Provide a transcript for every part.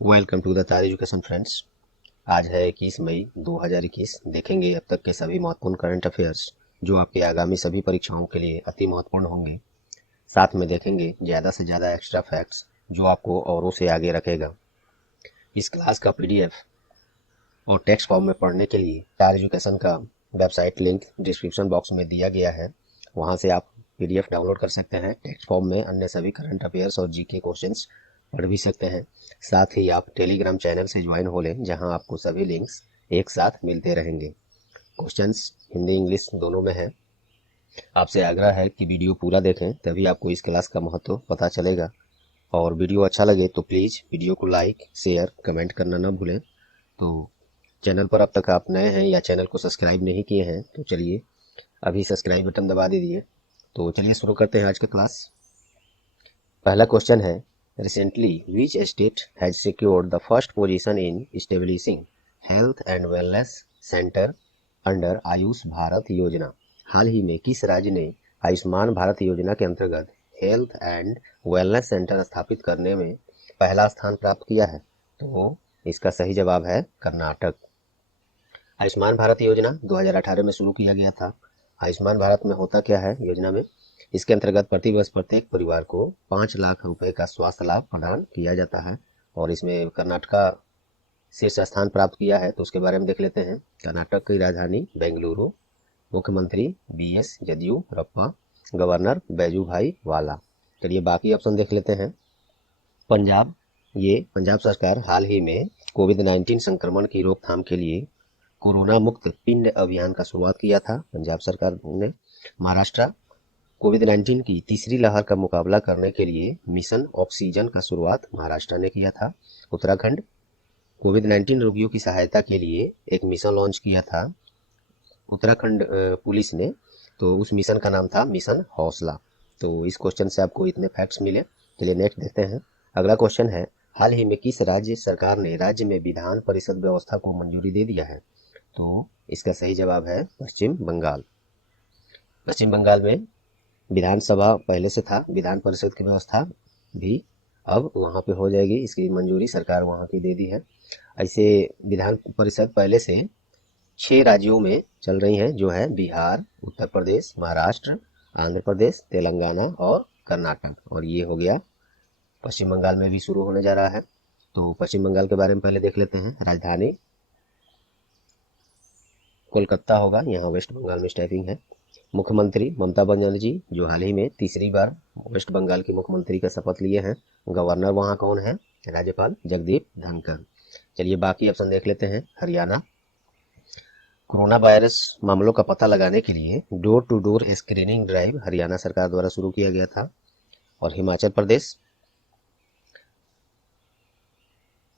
Welcome to the तार education friends. आज है 21 मई 2021। देखेंगे अब तक के सभी महत्वपूर्ण करंट अफेयर्स जो आपके आगामी सभी परीक्षाओं के लिए अति महत्वपूर्ण होंगे। साथ में देखेंगे ज़्यादा से ज़्यादा एक्स्ट्रा फैक्ट्स जो आपको औरों से आगे रखेगा। इस क्लास का पीडीएफ और टेक्स्ट फॉर्म में पढ़ने के लिए तार एजुकेशन का वेबसाइट लिंक डिस्क्रिप्शन बॉक्स में दिया गया है। वहाँ से आप पीडीएफ डाउनलोड कर सकते हैं। टेक्स्ट फॉर्म में अन्य सभी करंट अफेयर्स और जीके क्वेश्चंस पढ़ भी सकते हैं। साथ ही आप टेलीग्राम चैनल से ज्वाइन हो लें, जहां आपको सभी लिंक्स एक साथ मिलते रहेंगे। क्वेश्चंस हिंदी इंग्लिश दोनों में है। आपसे आग्रह है कि वीडियो पूरा देखें, तभी आपको इस क्लास का महत्व पता चलेगा। और वीडियो अच्छा लगे तो प्लीज़ वीडियो को लाइक शेयर कमेंट करना ना भूलें। तो चैनल पर अब तक आप नए हैं या चैनल को सब्सक्राइब नहीं किए हैं तो चलिए अभी सब्सक्राइब बटन दबा दीजिए। तो चलिए शुरू करते हैं आज का क्लास। पहला क्वेश्चन है, Recently, which state has secured the first position in establishing health and wellness center under Ayush Bharat योजना? हाल ही में किस राज्य ने आयुष्मान भारत योजना के अंतर्गत हेल्थ एंड वेलनेस सेंटर स्थापित करने में पहला स्थान प्राप्त किया है? तो इसका सही जवाब है कर्नाटक। आयुष्मान भारत योजना 2018 में शुरू किया गया था। आयुष्मान भारत में होता क्या है योजना में? इसके अंतर्गत प्रतिवर्ष प्रत्येक परिवार को 5 लाख रुपए का स्वास्थ्य लाभ प्रदान किया जाता है और इसमें कर्नाटक शीर्ष स्थान प्राप्त किया है। तो उसके बारे में देख लेते हैं। कर्नाटक की राजधानी बेंगलुरु, मुख्यमंत्री BS येदियुरप्पा, गवर्नर बैजूभाई वाला। चलिए बाकी ऑप्शन देख लेते हैं। पंजाब, ये पंजाब सरकार हाल ही में कोविड-19 संक्रमण की रोकथाम के लिए कोरोना मुक्त पिंड अभियान का शुरुआत किया था पंजाब सरकार ने। महाराष्ट्र, कोविड-19 की तीसरी लहर का मुकाबला करने के लिए मिशन ऑक्सीजन का शुरुआत महाराष्ट्र ने किया था। उत्तराखंड, कोविड-19 रोगियों की सहायता के लिए एक मिशन लॉन्च किया था उत्तराखंड पुलिस ने। तो उस मिशन का नाम था मिशन हौसला। तो इस क्वेश्चन से आपको इतने फैक्ट्स मिले। चलिए नेक्स्ट देखते हैं। अगला क्वेश्चन है, हाल ही में किस राज्य सरकार ने राज्य में विधान परिषद व्यवस्था को मंजूरी दे दिया है? तो इसका सही जवाब है पश्चिम बंगाल। पश्चिम बंगाल में विधानसभा पहले से था, विधान परिषद की व्यवस्था भी अब वहाँ पे हो जाएगी। इसकी मंजूरी सरकार वहाँ की दे दी है। ऐसे विधान परिषद पहले से 6 राज्यों में चल रही हैं, जो है बिहार, उत्तर प्रदेश, महाराष्ट्र, आंध्र प्रदेश, तेलंगाना और कर्नाटक। और ये हो गया पश्चिम बंगाल में भी शुरू होने जा रहा है। तो पश्चिम बंगाल के बारे में पहले देख लेते हैं। राजधानी कोलकाता होगा, यहाँ वेस्ट बंगाल में स्टैफिंग है। मुख्यमंत्री ममता बनर्जी, जो हाल ही में तीसरी बार वेस्ट बंगाल की मुख्यमंत्री का शपथ लिए हैं। गवर्नर वहाँ कौन है? राज्यपाल जगदीप धनखड़। चलिए बाकी ऑप्शन देख लेते हैं। हरियाणा, कोरोना वायरस मामलों का पता लगाने के लिए door to door screening drive Haryana सरकार द्वारा शुरू किया गया था। और हिमाचल प्रदेश,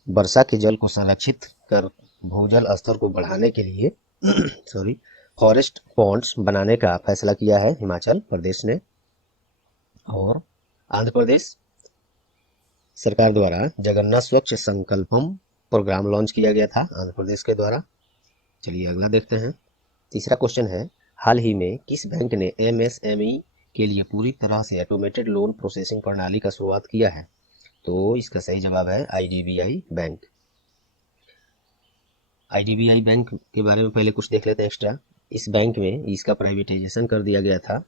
वर्षा के जल को संरक्षित कर भूजल स्तर को बढ़ाने के लिए फॉरेस्ट पॉन्ड्स बनाने का फैसला किया है हिमाचल प्रदेश ने। और आंध्र प्रदेश सरकार द्वारा जगन्नाथ स्वच्छ संकल्पम प्रोग्राम लॉन्च किया गया था आंध्र प्रदेश के द्वारा। चलिए अगला देखते हैं। तीसरा क्वेश्चन है, हाल ही में किस बैंक ने MSME के लिए पूरी तरह से ऑटोमेटेड लोन प्रोसेसिंग प्रणाली का शुरुआत किया है? तो इसका सही जवाब है IDBI बैंक। IDBI बैंक के बारे में पहले कुछ देख लेते हैं एक्स्ट्रा। इस बैंक में इसका प्राइवेटाइजेशन कर दिया गया था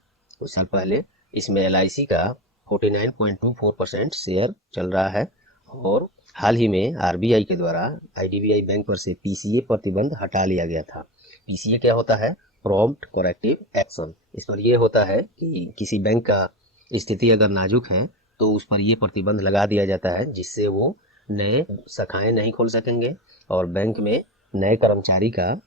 कुछ साल पहले। इसमें LIC का 49.24% शेयर चल रहा है। और हाल ही में RBI के द्वारा IDBI बैंक पर से PCA प्रतिबंध हटा लिया गया था। PCA क्या होता है? Prompt corrective action. इस पर यह होता है कि किसी बैंक का स्थिति अगर नाजुक है तो उस पर यह प्रतिबंध लगा दिया जाता है, जिससे वो नए शाखाएं नहीं खोल सकेंगे और बैंक में नए कर्मचारी का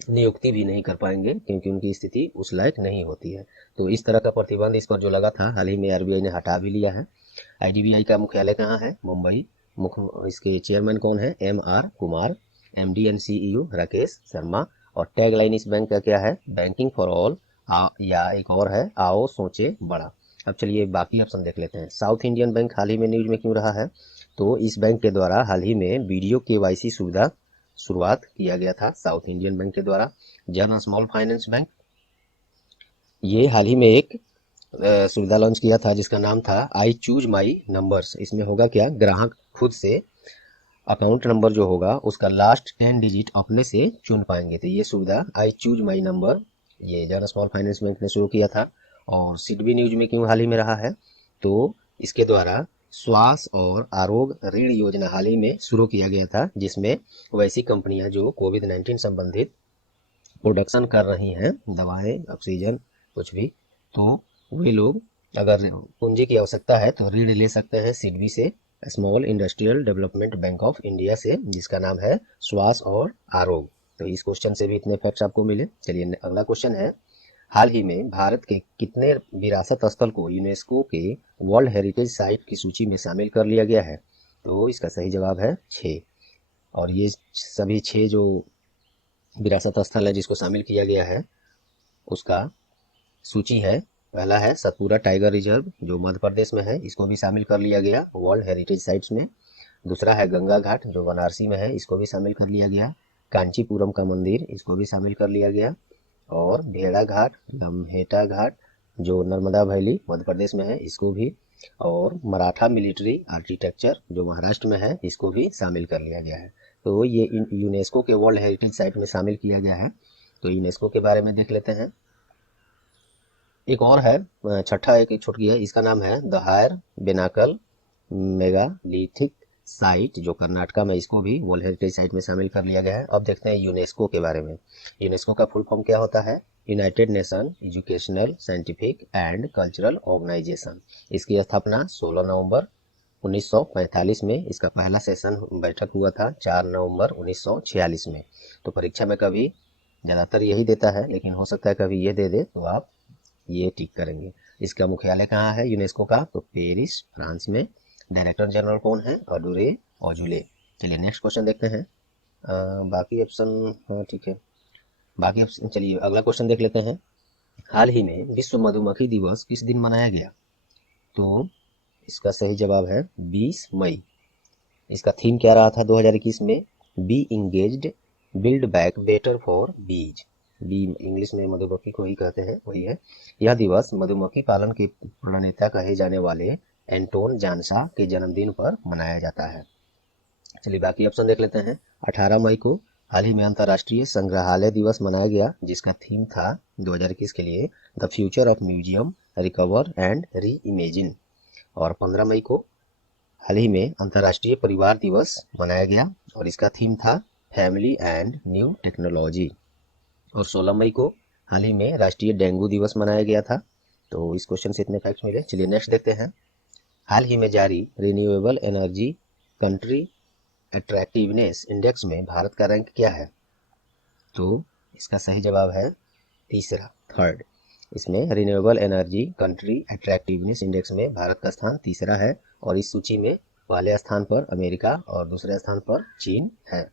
नियुक्ति भी नहीं कर पाएंगे, क्योंकि उनकी स्थिति उस लायक नहीं होती है। तो इस तरह का प्रतिबंध इस पर जो लगा था, हाल ही में RBI ने हटा भी लिया है। IDBI का मुख्यालय कहाँ है? मुंबई। इसके चेयरमैन कौन है? MR Kumar. MD and CEO Rakesh Sharma. और टैगलाइन इस बैंक का क्या है? बैंकिंग फॉर ऑल, या एक और है, आओ सोचे बड़ा। अब चलिए बाकी ऑप्शन देख लेते हैं। साउथ इंडियन बैंक हाल ही में न्यूज में क्यों रहा है? तो इस बैंक के द्वारा हाल ही में वीडियो KYC सुविधा शुरुआत किया गया था साउथ इंडियन बैंक के द्वारा। जन स्मॉल फाइनेंस बैंक, ये हाल ही में एक सुविधा लॉन्च किया था जिसका नाम था आई चूज माई नंबर्स। इसमें होगा क्या, ग्राहक खुद से अकाउंट नंबर जो होगा उसका लास्ट 10 डिजिट अपने से चुन पाएंगे। तो ये सुविधा आई चूज माई नंबर ये जन स्मॉल फाइनेंस बैंक ने शुरू किया था। और सिडबी न्यूज में क्यों हाल ही में रहा है, तो इसके द्वारा स्वास्थ्य और आरोग्य ऋण योजना हाल ही में शुरू किया गया था, जिसमें वैसी कंपनियां जो कोविड-19 संबंधित प्रोडक्शन कर रही हैं, दवाएं, ऑक्सीजन, कुछ भी, तो वे लोग अगर पूंजी की आवश्यकता है तो ऋण ले सकते हैं सिडबी से, small industrial development bank of India से, जिसका नाम है स्वास्थ्य और आरोग्य। तो इस क्वेश्चन से भी इतने फैक्ट्स आपको मिले। चलिए अगला क्वेश्चन है, हाल ही में भारत के कितने विरासत स्थल को यूनेस्को के वर्ल्ड हेरिटेज साइट की सूची में शामिल कर लिया गया है? तो इसका सही जवाब है 6। और ये सभी 6 जो विरासत स्थल है जिसको शामिल किया गया है उसका सूची है। पहला है सतपुरा टाइगर रिजर्व जो मध्य प्रदेश में है, इसको भी शामिल कर लिया गया वर्ल्ड हेरिटेज साइट्स में। दूसरा है गंगा घाट जो वाराणसी में है, इसको भी शामिल कर लिया गया। कांचीपुरम का मंदिर, इसको भी शामिल कर लिया गया। और भेड़ा घाट, लम्हेटा घाट जो नर्मदा वैली मध्य प्रदेश में है, इसको भी। और मराठा मिलिट्री आर्किटेक्चर जो महाराष्ट्र में है, इसको भी शामिल कर लिया गया है। तो ये यूनेस्को के वर्ल्ड हेरिटेज साइट में शामिल किया गया है। तो यूनेस्को के बारे में देख लेते हैं। एक और है, छठा एक छुटकी है, इसका नाम है द हायर बेनाकल मेगालिथिक साइट जो कर्नाटका में, इसको भी वर्ल्ड हेरिटेज साइट में शामिल कर लिया गया है। अब देखते हैं यूनेस्को के बारे में। यूनेस्को का फुल फॉर्म क्या होता है? United Nation Educational Scientific and Cultural Organisation. इसकी स्थापना 16 नवंबर 1945 में, इसका पहला सेशन बैठक हुआ था 4 नवंबर 1946 में। तो परीक्षा में कभी ज़्यादातर यही देता है, लेकिन हो सकता है कभी ये दे दे तो आप ये टिक करेंगे। इसका मुख्यालय कहाँ है यूनेस्को का? तो पेरिस फ्रांस में। डायरेक्टर जनरल कौन है? अडूरे ओजुले। चलिए नेक्स्ट क्वेश्चन देखते हैं। बाकी ऑप्शन, हाँ ठीक है, बाकी ऑप्शन। चलिए अगला क्वेश्चन देख लेते हैं। हाल ही में विश्व मधुमक्खी दिवस किस दिन मनाया गया? तो इसका सही जवाब है 20 मई। इसका थीम क्या रहा था 2021 में? Be engaged, build back better for bees. Bee English में मधुमक्खी को ही कहते हैं, वही है। यह दिवस मधुमक्खी पालन के प्रणेता कहे जाने वाले एंटोन जानसा के जन्मदिन पर मनाया जाता है। चलिए बाकी ऑप्शन देख लेते हैं। 18 मई को हाल ही में अंतर्राष्ट्रीय संग्रहालय दिवस मनाया गया, जिसका थीम था 2021 के लिए the future of museum recover and re imagine. और 15 मई को हाल ही में अंतर्राष्ट्रीय परिवार दिवस मनाया गया और इसका थीम था फैमिली एंड न्यू टेक्नोलॉजी। और 16 मई को हाल ही में राष्ट्रीय डेंगू दिवस मनाया गया था। तो इस क्वेश्चन से इतने फैक्ट्स मिले। चलिए नेक्स्ट देखते हैं। हाल ही में जारी renewable energy country attractiveness index में भारत का रैंक क्या है? तो इसका सही जवाब है तीसरा, थर्ड। इसमें renewable energy country attractiveness index में भारत का स्थान तीसरा है। और इस सूची में पहले स्थान पर अमेरिका और दूसरे स्थान पर चीन है।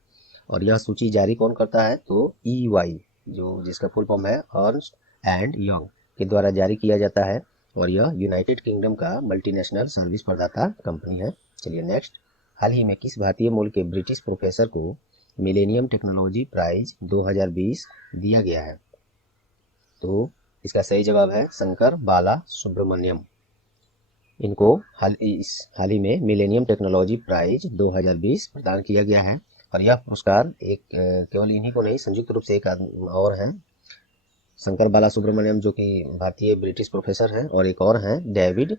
और यह सूची जारी कौन करता है? तो EY जो जिसका फुल फॉर्म है अर्न्स्ट एंड यंग के द्वारा जारी किया जाता है। और यह यूनाइटेड किंगडम का मल्टीनेशनल सर्विस प्रदाता कंपनी है। चलिए नेक्स्ट। हाल ही में किस भारतीय मूल के ब्रिटिश प्रोफेसर को मिलेनियम टेक्नोलॉजी प्राइज 2020 दिया गया है? तो इसका सही जवाब है शंकर बाला सुब्रमण्यम। इनको हाल ही में मिलेनियम टेक्नोलॉजी प्राइज 2020 प्रदान किया गया है। और यह पुरस्कार एक केवल इन्हीं को नहीं, संयुक्त रूप से एक आदमी और हैं, शंकर बाला सुब्रमण्यम जो कि भारतीय ब्रिटिश प्रोफेसर हैं, और एक और हैं डेविड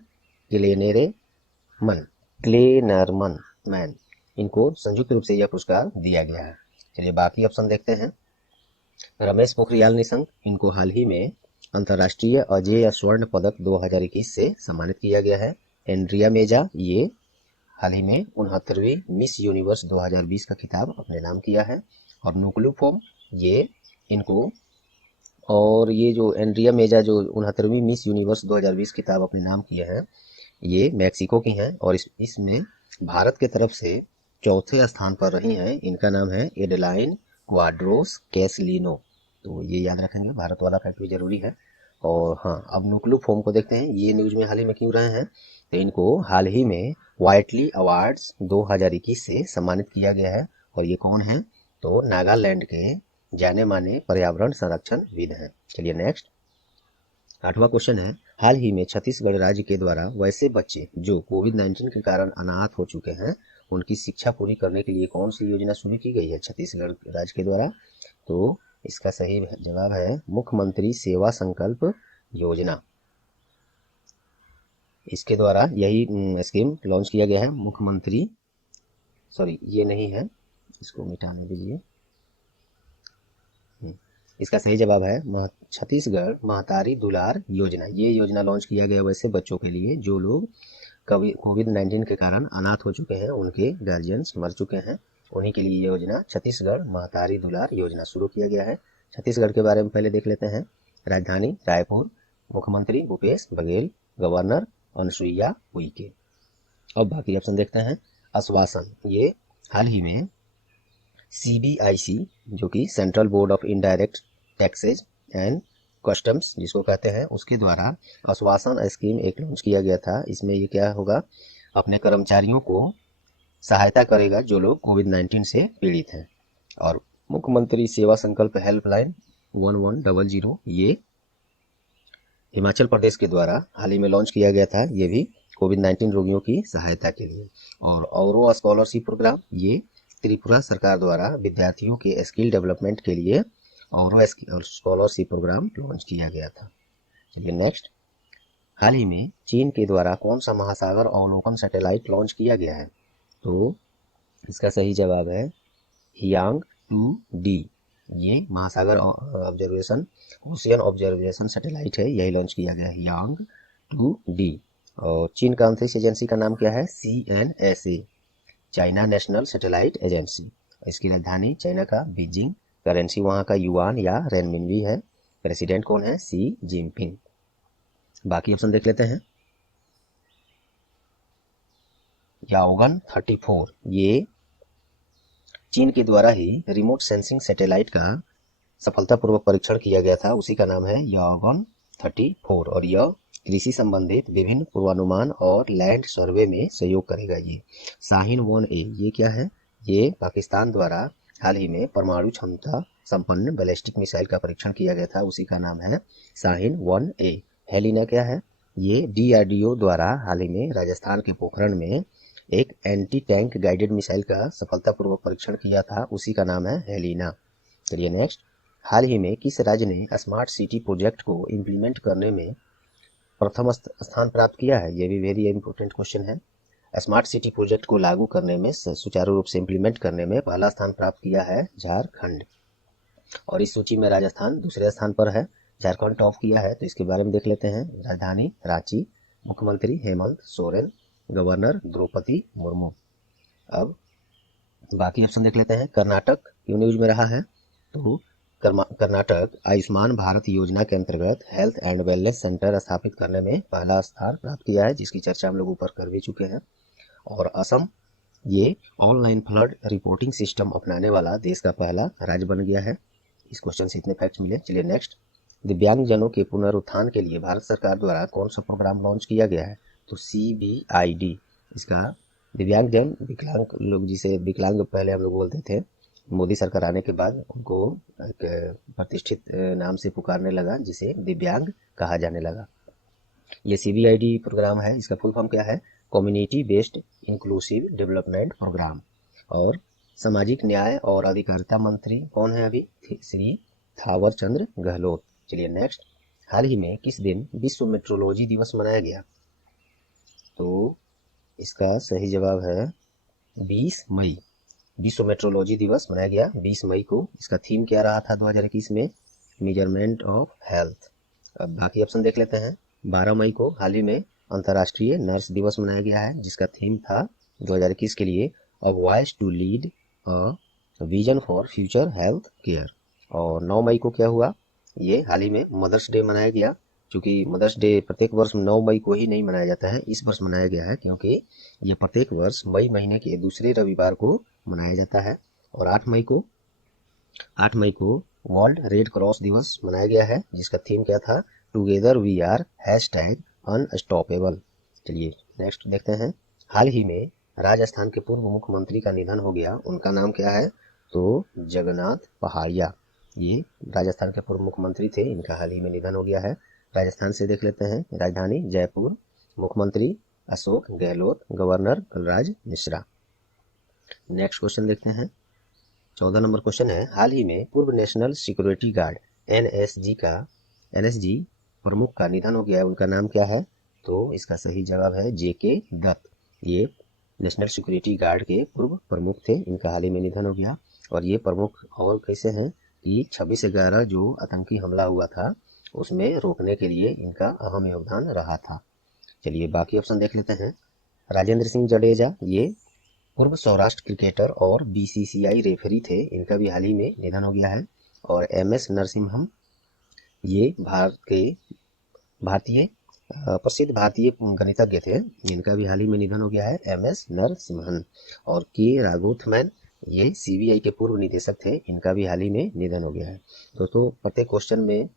क्लेनरमन मैन। इनको संयुक्त रूप से यह पुरस्कार दिया गया है। चलिए बाकी ऑप्शन देखते हैं। रमेश पोखरियाल निशंक, इनको हाल ही में अंतर्राष्ट्रीय अजेय स्वर्ण पदक 2021 से सम्मानित किया गया है। एंड्रिया मेजा, ये हाल ही में 69वीं मिस यूनिवर्स 2020 का खिताब अपने नाम किया है। और नुकलू फोम, ये इनको, और ये जो एंड्रिया मेजा जो 69वीं मिस यूनिवर्स 2020 खिताब अपने नाम किए हैं, ये मैक्सिको की हैं। और इसमें भारत के तरफ से चौथे स्थान पर रही हैं। इनका नाम है एडेलाइन क्वाड्रोस कैसलिनो। तो ये याद रखेंगे, भारत वाला फैक्ट भी जरूरी है। और हाँ, अब नुकलू फोम को देखते हैं, ये न्यूज में हाल ही में क्यों रहे हैं? तो इनको हाल ही में वाइटली अवार्ड्स 2021 से सम्मानित किया गया है। और ये कौन है? तो नागालैंड के जाने माने पर्यावरण संरक्षणविद हैं। चलिए नेक्स्ट, 8वां क्वेश्चन है, हाल ही में छत्तीसगढ़ राज्य के द्वारा वैसे बच्चे जो कोविड-19 के कारण अनाथ हो चुके हैं, उनकी शिक्षा पूरी करने के लिए कौन सी योजना शुरू की गई है छत्तीसगढ़ राज्य के द्वारा? तो इसका सही जवाब है मुख्यमंत्री सेवा संकल्प योजना। इसके द्वारा यही स्कीम लॉन्च किया गया है। मुख्यमंत्री, सॉरी ये नहीं है, इसको मिटाने दीजिए। इसका सही जवाब है छत्तीसगढ़ महतारी दुलार योजना। ये योजना लॉन्च किया गया वैसे बच्चों के लिए जो लोग कोविड-19 के कारण अनाथ हो चुके हैं, उनके गार्जियंस मर चुके हैं, उन्हीं के लिए ये योजना छत्तीसगढ़ महतारी दुलार योजना शुरू किया गया है। छत्तीसगढ़ के बारे में पहले देख लेते हैं। राजधानी रायपुर, मुख्यमंत्री भूपेश बघेल, गवर्नर अनुसुईया उइके। अब बाकी ऑप्शन देखते हैं। आश्वासन, ये हाल ही में CBIC जो कि central board of indirect taxes and customs जिसको कहते हैं, उसके द्वारा आश्वासन स्कीम एक लॉन्च किया गया था। इसमें ये क्या होगा, अपने कर्मचारियों को सहायता करेगा जो लोग कोविड-19 से पीड़ित हैं। और मुख्यमंत्री सेवा संकल्प हेल्पलाइन 1100 ये हिमाचल प्रदेश के द्वारा हाल ही में लॉन्च किया गया था, ये भी कोविड-19 रोगियों की सहायता के लिए। और औरो स्कॉलरशिप प्रोग्राम, ये त्रिपुरा सरकार द्वारा विद्यार्थियों के स्किल डेवलपमेंट के लिए और स्कॉलरशिप प्रोग्राम लॉन्च किया गया था। चलिए नेक्स्ट, हाल ही में चीन के द्वारा कौन सा महासागर अवलोकन सैटेलाइट लॉन्च किया गया है? तो इसका सही जवाब है हियांग 2D। ये महासागर ऑब्जर्वेशन, ओशियन ऑब्जर्वेशन सैटेलाइट है, यही लॉन्च किया गया है, हियांग 2D। और चीन का अंतरिक्ष एजेंसी का नाम क्या है? CNSA, China national satellite agency. इसकी राजधानी चाइना का बीजिंग, करेंसी वहाँ का युआन या रेनमिनबी है, प्रेसिडेंट कौन है? सी जिनपिंग। बाकी ऑप्शन देख लेते हैं। याओगन 34, ये चीन के द्वारा ही रिमोट सेंसिंग सैटेलाइट का सफलतापूर्वक परीक्षण किया गया था, उसी का नाम है याओगन 34। और यह कृषि संबंधित विभिन्न पूर्वानुमान और लैंड सर्वे में सहयोग करेगा। ये शाहीन 1A ये क्या है? ये पाकिस्तान द्वारा हाल ही में परमाणु क्षमता संपन्न बैलिस्टिक मिसाइल का परीक्षण किया गया था, उसी का नाम है शाहीन 1A। हेलिना क्या है? ये DRDO द्वारा हाल ही में राजस्थान के पोखरण में एक एंटी टैंक गाइडेड मिसाइल का सफलतापूर्वक परीक्षण किया था, उसी का नाम है हेलिना। चलिए नेक्स्ट, हाल ही में किस राज्य ने स्मार्ट सिटी प्रोजेक्ट को इम्प्लीमेंट करने में प्रथम स्थान प्राप्त किया है? ये भी वेरी इंपॉर्टेंट क्वेश्चन है। स्मार्ट सिटी प्रोजेक्ट को लागू करने में, सुचारू रूप से इम्प्लीमेंट करने में पहला स्थान प्राप्त किया है झारखंड। और इस सूची में राजस्थान दूसरे स्थान पर है, झारखंड टॉप किया है। तो इसके बारे में देख लेते हैं। राजधानी रांची, मुख्यमंत्री हेमंत सोरेन, गवर्नर द्रौपदी मुर्मू। अब बाकी ऑप्शन देख लेते हैं। कर्नाटक क्यों न्यूज में रहा है? तो कर्नाटक आयुष्मान भारत योजना के अंतर्गत हेल्थ एंड वेलनेस सेंटर स्थापित करने में पहला स्थान प्राप्त किया है, जिसकी चर्चा हम लोग ऊपर कर भी चुके हैं। और असम, ये ऑनलाइन फ्लड रिपोर्टिंग सिस्टम अपनाने वाला देश का पहला राज्य बन गया है। इस क्वेश्चन से इतने फैक्ट्स मिले। चलिए नेक्स्ट, दिव्यांगजनों के पुनरुत्थान के लिए भारत सरकार द्वारा कौन सा प्रोग्राम लॉन्च किया गया है? तो CBID। इसका दिव्यांगजन, विकलांग लोग जिसे विकलांग पहले हम लोग बोलते थे, मोदी सरकार आने के बाद उनको एक प्रतिष्ठित नाम से पुकारने लगा, जिसे दिव्यांग कहा जाने लगा। ये CBID प्रोग्राम है, इसका फुल फॉर्म क्या है? Community based inclusive development programme. और सामाजिक न्याय और अधिकारिता मंत्री कौन है अभी? श्री थावर चंद गहलोत। चलिए नेक्स्ट, हाल ही में किस दिन विश्व मेट्रोलॉजी दिवस मनाया गया? तो इसका सही जवाब है 20 मई। विश्व मेट्रोलॉजी दिवस मनाया गया 20 मई को। इसका थीम क्या रहा था 2021 में? Measurement of health. अब बाकी ऑप्शन देख लेते हैं। 12 मई को हाल ही में अंतर्राष्ट्रीय नर्स दिवस मनाया गया है, जिसका थीम था 2021 के लिए a voice to lead a vision for future health care. और 9 मई को क्या हुआ? ये हाल ही में मदर्स डे मनाया गया। क्योंकि मदर्स डे प्रत्येक वर्ष 9 मई को ही नहीं मनाया जाता है, इस वर्ष मनाया गया है क्योंकि ये प्रत्येक वर्ष मई महीने के दूसरे रविवार को मनाया जाता है। और 8 मई को वर्ल्ड रेड क्रॉस दिवस मनाया गया है, जिसका थीम क्या था? Together we are #unstoppable. चलिए नेक्स्ट देखते हैं। हाल ही में राजस्थान के पूर्व मुख्यमंत्री का निधन हो गया, उनका नाम क्या है? तो जगन्नाथ पहाड़िया, ये राजस्थान के पूर्व मुख्यमंत्री थे, इनका हाल ही में निधन हो गया है। राजस्थान से देख लेते हैं, राजधानी जयपुर, मुख्यमंत्री Ashok Gehlot, governor Kalraj Mishra. Next question देखते हैं, 14 नंबर क्वेश्चन है, हाल ही में पूर्व नेशनल सिक्योरिटी गार्ड एनएसजी प्रमुख का निधन हो गया है, उनका नाम क्या है? तो इसका सही जवाब है जेके दत्त। ये नेशनल सिक्योरिटी गार्ड के पूर्व प्रमुख थे, इनका हाल ही में निधन हो गया। और ये प्रमुख और कैसे हैं कि 26/11 जो आतंकी हमला हुआ था उसमें रोकने के लिए इनका अहम योगदान रहा था। चलिए बाकी ऑप्शन देख लेते हैं। राजेंद्र सिंह जडेजा, ये पूर्व सौराष्ट्र क्रिकेटर और बीसीसीआई रेफरी थे, इनका भी हाल ही में निधन हो गया है। और एमएस नरसिम्हम, ये प्रसिद्ध भारतीय गणितज्ञ थे, इनका भी हाल ही में निधन हो गया है, एमएस नरसिम्हन। और के राघोथमैन, ये सीबीआई के पूर्व निदेशक थे, इनका भी हाल ही में निधन हो गया है। दोस्तों प्रत्येक क्वेश्चन में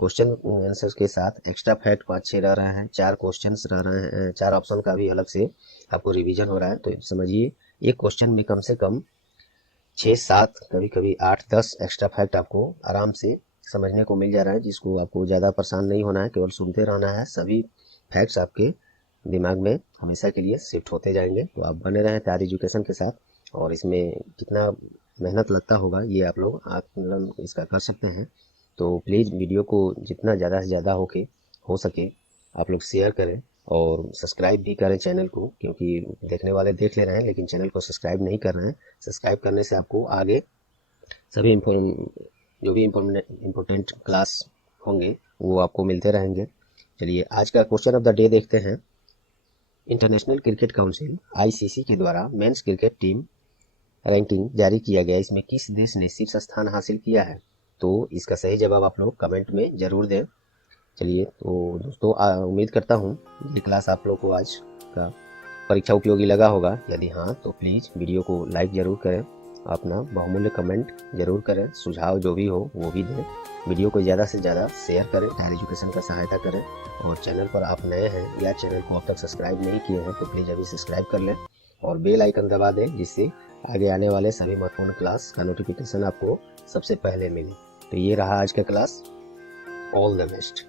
क्वेश्चन आंसर्स के साथ एक्स्ट्रा फैक्ट 5-6 रह रहे हैं, 4 क्वेश्चंस रह रहे हैं, 4 ऑप्शन का भी अलग से आपको रिवीजन हो रहा है। तो समझिए एक क्वेश्चन में कम से कम 6-7 कभी कभी 8-10 एक्स्ट्रा फैक्ट आपको आराम से समझने को मिल जा रहा है, जिसको आपको ज़्यादा परेशान नहीं होना है, केवल सुनते रहना है। सभी फैक्ट्स आपके दिमाग में हमेशा के लिए शिफ्ट होते जाएंगे। तो आप बने रहें तैयारी एजुकेशन के साथ, और इसमें कितना मेहनत लगता होगा ये आप लोग आकलन इसका कर सकते हैं। तो प्लीज़ वीडियो को जितना ज़्यादा से ज़्यादा हो सके आप लोग शेयर करें, और सब्सक्राइब भी करें चैनल को, क्योंकि देखने वाले देख ले रहे हैं लेकिन चैनल को सब्सक्राइब नहीं कर रहे हैं। सब्सक्राइब करने से आपको आगे सभी जो भी इम्पोर्टेंट क्लास होंगे वो आपको मिलते रहेंगे। चलिए आज का क्वेश्चन ऑफ द डे देखते हैं। इंटरनेशनल क्रिकेट काउंसिल आईसीसी के द्वारा मेंस क्रिकेट टीम रैंकिंग जारी किया गया, इसमें किस देश ने शीर्ष स्थान हासिल किया है? तो इसका सही जवाब आप लोग कमेंट में ज़रूर दें। चलिए तो दोस्तों उम्मीद करता हूँ ये क्लास आप लोग को आज का परीक्षा उपयोगी लगा होगा। यदि हाँ तो प्लीज़ वीडियो को लाइक ज़रूर करें, अपना बहुमूल्य कमेंट ज़रूर करें, सुझाव जो भी हो वो भी दें। वीडियो को ज़्यादा से ज़्यादा शेयर करें, हायर एजुकेशन का सहायता करें। और चैनल पर आप नए हैं या चैनल को अब तक सब्सक्राइब नहीं किए हैं तो प्लीज़ अभी सब्सक्राइब कर लें और बेल आइकन दबा दें, जिससे आगे आने वाले सभी महत्वपूर्ण क्लास का नोटिफिकेशन आपको सबसे पहले मिले। तो ये रहा आज का क्लास। All the best.